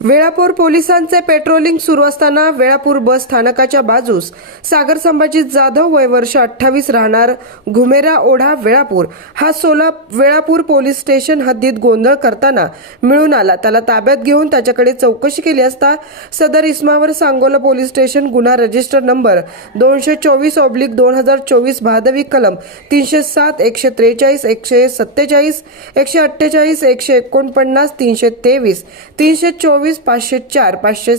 वेळापूर पोलिसांचे पेट्रोलिंग सुरू असताना वेळापूर बस स्थानकाच्या बाजूस सागर संभाजी जाधव वय वर्ष अठ्ठावीस राहणार घुमेरा ओढा वेळापूर हा सोला वेळापूर पोलीस स्टेशन हद्दीत गोंधळ करताना मिळून आला. त्याला ताब्यात घेऊन त्याच्याकडे चौकशी केली असता सदर इस्मावर सांगोला पोलीस स्टेशन गुन्हा रजिस्टर नंबर दोनशे चोवीस ऑब्लिक दोन हजार चोवीस भादवी कलम तीनशे सात एकशे त्रेचाळीस एकशे सत्तेचाळीस एकशे अठ्ठेचाळीस एकशे एकोणपन्नास तीनशे तेवीस तीनशे चोवीस पाचशे चार पाचशे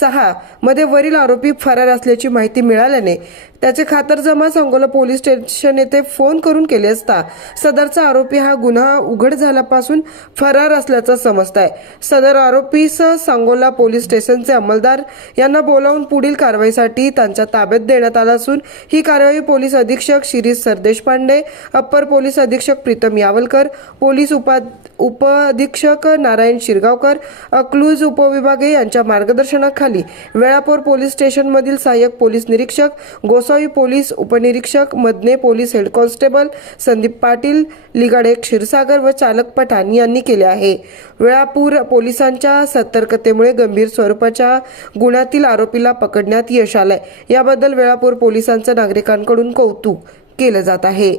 सहा मध्ये वरील आरोपी फरार असल्याची माहिती मिळाल्याने त्याचे खातरजमा सांगोला पोलीस स्टेशन येथे फोन करून केले असता सदरचा आरोपी हा गुन्हा उघड झाल्यापासून फरार असल्याचं समजत आहे. सदर आरोपीसह सांगोला पोलीस स्टेशनचे अंमलदार यांना बोलावून पुढील कारवाईसाठी त्यांच्या ताब्यात देण्यात आला असून ही कारवाई पोलीस अधीक्षक Shirish Sardeshpande upper police अधीक्षक प्रीतम यावलकर पोलीस उपा उपअधीक्षक नारायण शिरगावकर अकलूज उपविभागे यांच्या मार्गदर्शनाखाली वेळापूर पोलीस स्टेशनमधील सहाय्यक पोलीस निरीक्षक गोसावी पोलीस उपनिरीक्षक Madane police head constable Sandeep Patil Ligade Kshirsagar व चालक पठाण यांनी केले आहे. वेळापूर पोलिसांच्या सतर्कतेमुळे गंभीर स्वरूपाच्या गुन्ह्यातील आरोपीला पकडण्यात यश आलंय. याबद्दल वेळापूर पोलिसांचं नागरिकांकडून कौतुक केलं जात आहे.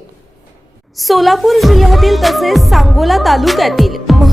सोलापूर जिल्ह्यातील तसेच सांगोला तालुक्यातील